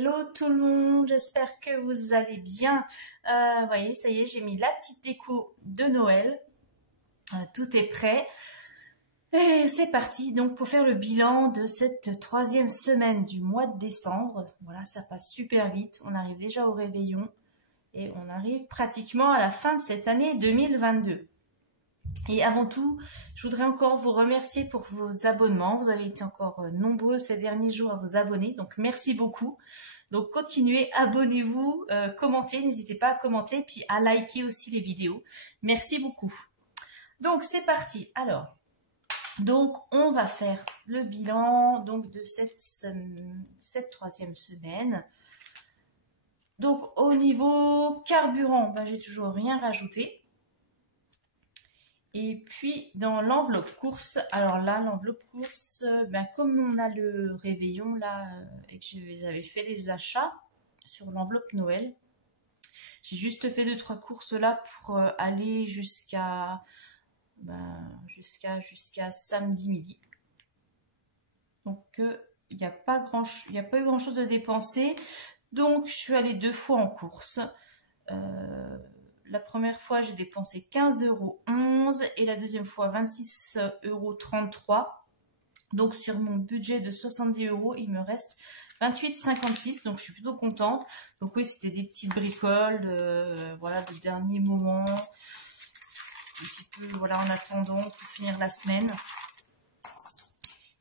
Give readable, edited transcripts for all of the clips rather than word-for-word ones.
Hello tout le monde, j'espère que vous allez bien. Vous voyez, ça y est, j'ai mis la petite déco de Noël. Tout est prêt. Et c'est parti donc pour faire le bilan de cette troisième semaine du mois de décembre. Voilà, ça passe super vite. On arrive déjà au réveillon et on arrive pratiquement à la fin de cette année 2022. Et avant tout, je voudrais encore vous remercier pour vos abonnements. Vous avez été encore nombreux ces derniers jours à vous abonner, donc merci beaucoup. Donc continuez, abonnez-vous, commentez, n'hésitez pas à commenter, puis à liker aussi les vidéos. Merci beaucoup. Donc c'est parti. Alors, donc on va faire le bilan donc de cette troisième semaine. Donc au niveau carburant, ben, j'ai toujours rien rajouté. Et puis dans l'enveloppe course, alors là l'enveloppe course, ben, comme on a le réveillon là et que j'avais fait les achats sur l'enveloppe Noël, j'ai juste fait 2-3 courses là pour aller jusqu'à samedi midi. Donc il n'y a pas eu grand chose de dépenser. Donc je suis allée 2 fois en course. La première fois, j'ai dépensé 15,11 € et la deuxième fois 26,33 €. Donc sur mon budget de 70 €, il me reste 28,56 €. Donc je suis plutôt contente. Donc oui, c'était des petites bricoles, voilà, de dernier moment. Un petit peu, voilà, en attendant pour finir la semaine.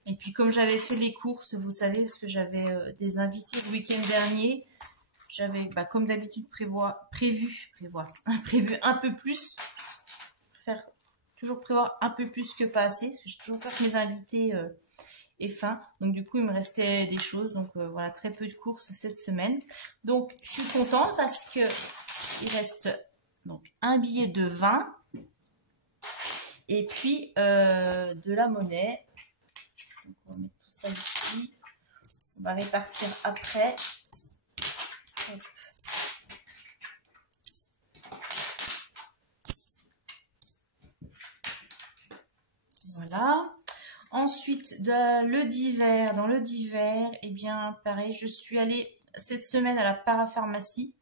Et puis comme j'avais fait les courses, vous savez, parce que j'avais des invités le week-end dernier. J'avais, comme d'habitude, prévu un peu plus. Toujours prévoir un peu plus que pas assez. Parce que j'ai toujours peur que mes invités aient faim. Donc du coup, il me restait des choses. Donc voilà, très peu de courses cette semaine. Donc je suis contente parce que il reste donc un billet de 20. Et puis de la monnaie. Donc on va mettre tout ça ici. On va répartir après. Hop. Voilà. Ensuite, dans le divers, eh bien, pareil, je suis allée cette semaine à la parapharmacie.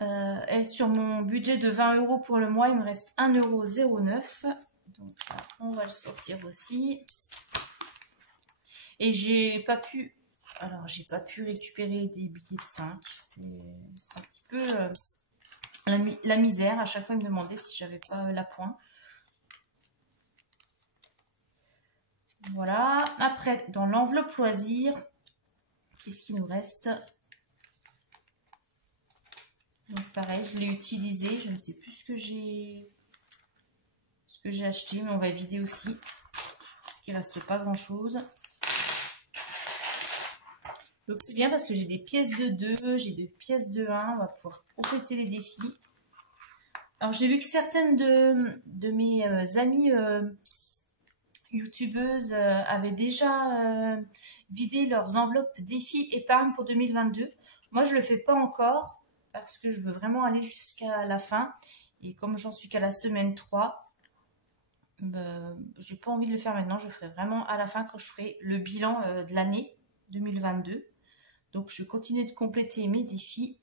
Et sur mon budget de 20 € pour le mois, il me reste 1,09 €. Donc là, on va le sortir aussi. Et j'ai pas pu récupérer des billets de 5. C'est un petit peu la misère. À chaque fois, il me demandait si j'avais pas la pointe. Voilà. Après, dans l'enveloppe loisir, qu'est-ce qu'il nous reste? Donc pareil, je l'ai utilisé. Je ne sais plus ce que j'ai acheté, mais on va vider aussi. Parce qu'il ne reste pas grand-chose. Donc c'est bien parce que j'ai des pièces de 2, j'ai des pièces de 1. On va pouvoir compléter les défis. Alors j'ai vu que certaines de mes amies youtubeuses avaient déjà vidé leurs enveloppes défis épargne pour 2022. Moi je ne le fais pas encore parce que je veux vraiment aller jusqu'à la fin. Et comme j'en suis qu'à la semaine 3, j'ai pas envie de le faire maintenant. Je le ferai vraiment à la fin quand je ferai le bilan de l'année 2022. Donc je continue de compléter mes défis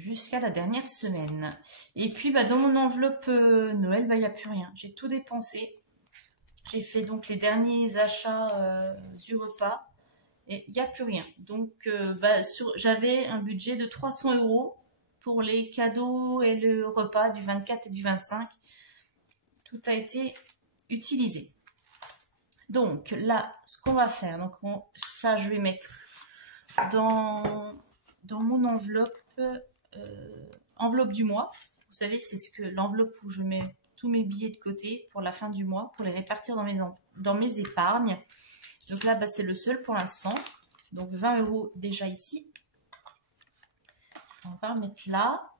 jusqu'à la dernière semaine. Et puis dans mon enveloppe Noël, il n'y a plus rien. J'ai tout dépensé. J'ai fait donc les derniers achats du repas. Et il n'y a plus rien. Donc j'avais un budget de 300 € pour les cadeaux et le repas du 24 et du 25. Tout a été utilisé. Donc là, ce qu'on va faire, donc ça je vais mettre dans mon enveloppe, enveloppe du mois. Vous savez, c'est l'enveloppe où je mets tous mes billets de côté pour la fin du mois, pour les répartir dans mes épargnes. Donc là, c'est le seul pour l'instant. Donc 20 € déjà ici. On va remettre là.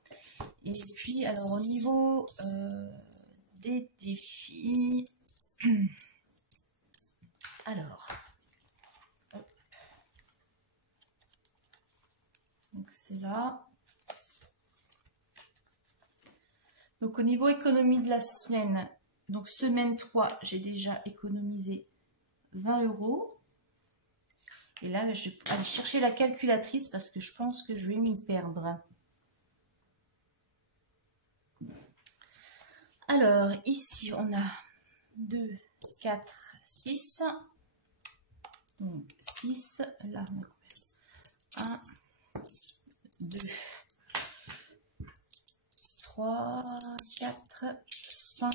Et puis, alors au niveau des défis... Alors, hop. Donc c'est là. Donc au niveau économie de la semaine, donc semaine 3, j'ai déjà économisé 20 €. Et là, je vais aller chercher la calculatrice parce que je pense que je vais m'y perdre. Alors, ici, on a 2, 4, 6. Donc, 6. Là, on a combien? 1, 2, 3, 4, 5,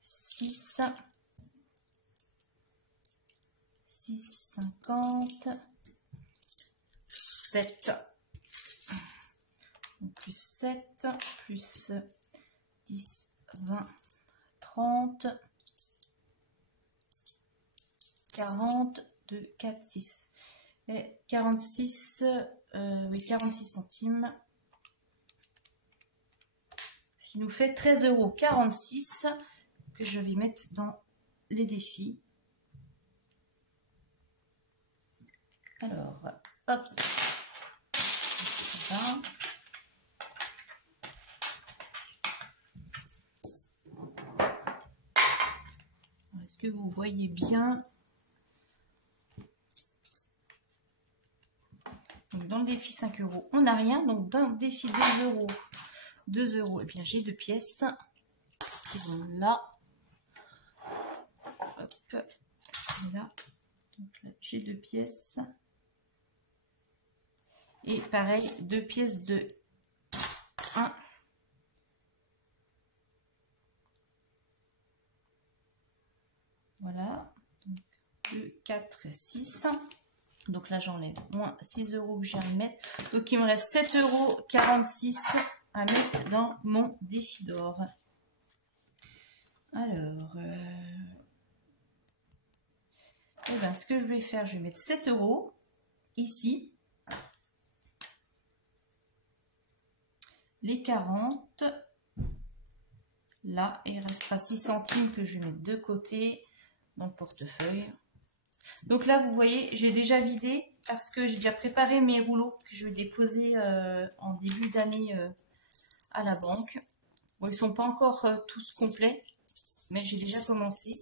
6, 6, 50, 7. Donc, plus 7, plus 10, 20, 30, 40, 2, 4, 6. Et 46, oui, 46 centimes. Ce qui nous fait 13,46 € que je vais mettre dans les défis. Alors, hop. Voilà. Est-ce que vous voyez bien? Donc, dans le défi 5 €, on n'a rien. Donc, dans le défi 2 €, et bien j'ai 2 pièces qui vont là. Hop, et là. Donc là, j'ai 2 pièces. Et pareil, 2 pièces de 1. Voilà. Donc 2, 4, 6. Donc là, j'enlève moins 6 € que j'ai à mettre. Donc il me reste 7,46 € à mettre dans mon défi d'or. Alors, eh ben, ce que je vais faire, je vais mettre 7 € ici. Les 40. Là, il restera 6 centimes que je vais mettre de côté dans le portefeuille. Donc là, vous voyez, j'ai déjà vidé parce que j'ai déjà préparé mes rouleaux que je vais déposer en début d'année à la banque. Bon, ils ne sont pas encore tous complets, mais j'ai déjà commencé.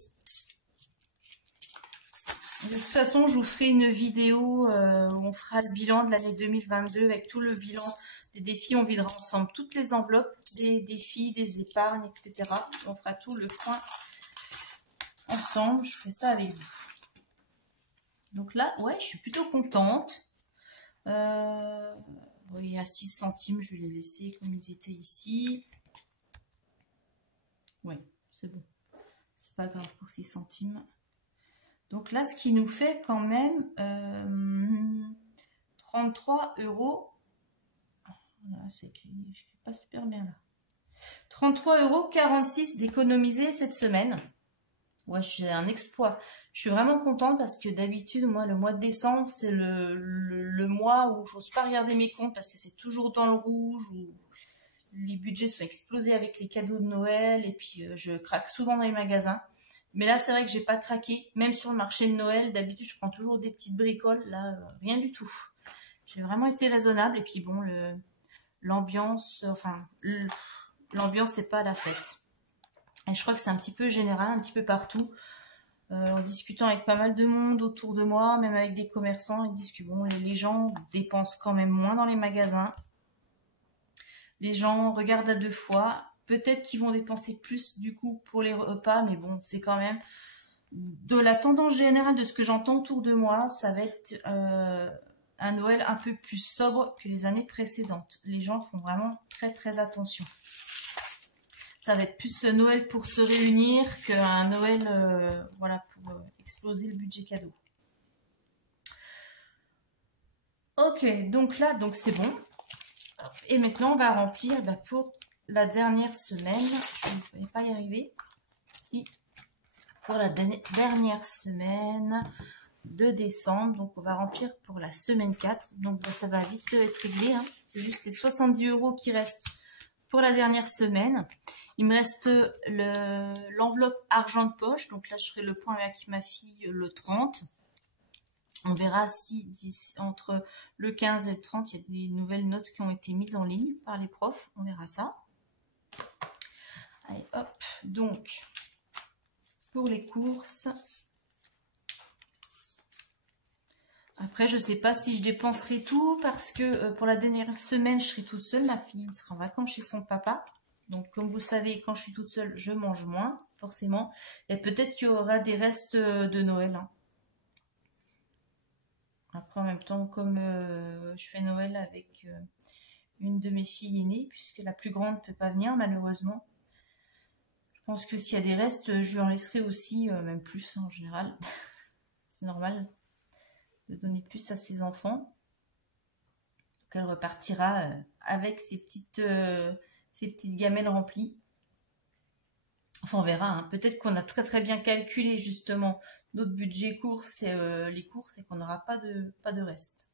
De toute façon, je vous ferai une vidéo où on fera le bilan de l'année 2022 avec tout le bilan des défis. On videra ensemble toutes les enveloppes des défis, des épargnes, etc. On fera tout le point ensemble. Je ferai ça avec vous. Donc là, ouais, je suis plutôt contente. Oui, il y a 6 centimes, je vais les laisser comme ils étaient ici. Ouais, c'est bon. C'est pas grave pour 6 centimes. Donc là, ce qui nous fait quand même 33 €. Voilà, c'est écrit, je n'écris pas super bien là. 33,46 € d'économiser cette semaine. Ouais, c'est un exploit. Je suis vraiment contente parce que d'habitude, moi, le mois de décembre, c'est le mois où je n'ose pas regarder mes comptes parce que c'est toujours dans le rouge, où les budgets sont explosés avec les cadeaux de Noël et puis je craque souvent dans les magasins. Mais là, c'est vrai que j'ai pas craqué. Même sur le marché de Noël, d'habitude, je prends toujours des petites bricoles. Là, rien du tout. J'ai vraiment été raisonnable. Et puis bon, l'ambiance, enfin, l'ambiance, c'est pas la fête. Et je crois que c'est un petit peu général, un petit peu partout. En discutant avec pas mal de monde autour de moi, même avec des commerçants, ils disent que bon, les gens dépensent quand même moins dans les magasins. Les gens regardent à 2 fois. Peut-être qu'ils vont dépenser plus du coup pour les repas, mais bon, c'est quand même de la tendance générale de ce que j'entends autour de moi, ça va être un Noël un peu plus sobre que les années précédentes. Les gens font vraiment très très attention. Ça va être plus ce Noël pour se réunir qu'un Noël voilà, pour exploser le budget cadeau. Ok, donc là, donc c'est bon. Et maintenant, on va remplir pour la dernière semaine. Je ne vais pas y arriver. Si. Pour la dernière semaine de décembre. Donc, on va remplir pour la semaine 4. Donc, ça va vite être réglé. Hein. C'est juste les 70 € qui restent pour la dernière semaine. Il me reste l'enveloppe argent de poche. Donc là, je ferai le point avec ma fille le 30. On verra si entre le 15 et le 30, il y a des nouvelles notes qui ont été mises en ligne par les profs. On verra ça. Allez, hop. Donc, pour les courses. Après, je sais pas si je dépenserai tout parce que pour la dernière semaine, je serai toute seule. Ma fille sera en vacances chez son papa. Donc, comme vous savez, quand je suis toute seule, je mange moins, forcément. Et peut-être qu'il y aura des restes de Noël. Hein. Après, en même temps, comme je fais Noël avec une de mes filles aînées, puisque la plus grande ne peut pas venir, malheureusement. Je pense que s'il y a des restes, je lui en laisserai aussi, même plus en général. C'est normal de donner plus à ses enfants. Donc, elle repartira avec ses petites gamelles remplies. Enfin, on verra. Hein. Peut-être qu'on a très très bien calculé justement notre budget courses et les courses et qu'on n'aura pas de reste.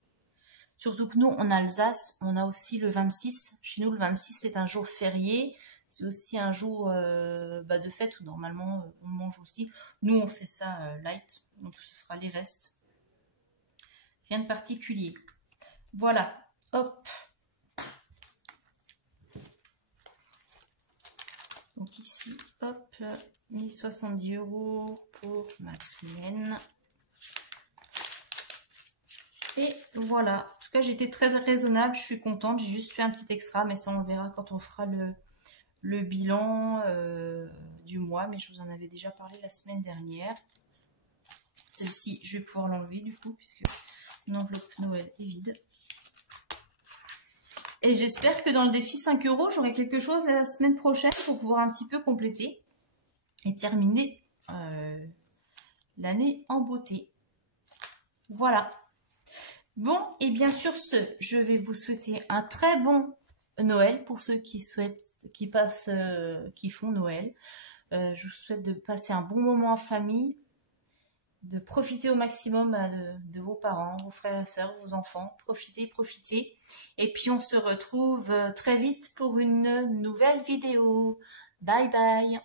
Surtout que nous, en Alsace, on a aussi le 26. Chez nous, le 26, c'est un jour férié. C'est aussi un jour de fête où normalement on mange aussi. Nous, on fait ça light. Donc, ce sera les restes. Rien de particulier. Voilà. Hop. Donc ici, hop, 1070 € pour ma semaine. Et voilà. En tout cas, j'étais très raisonnable. Je suis contente. J'ai juste fait un petit extra. Mais ça, on le verra quand on fera le bilan du mois. Mais je vous en avais déjà parlé la semaine dernière. Celle-ci, je vais pouvoir l'enlever du coup, puisque l'enveloppe Noël est vide. Et j'espère que dans le défi 5 €, j'aurai quelque chose la semaine prochaine pour pouvoir un petit peu compléter et terminer l'année en beauté. Voilà. Bon, et bien sur ce, je vais vous souhaiter un très bon Noël pour ceux qui font Noël. Je vous souhaite de passer un bon moment en famille, de profiter au maximum de vos parents, vos frères et sœurs, vos enfants. Profitez. Et puis on se retrouve très vite pour une nouvelle vidéo. Bye bye.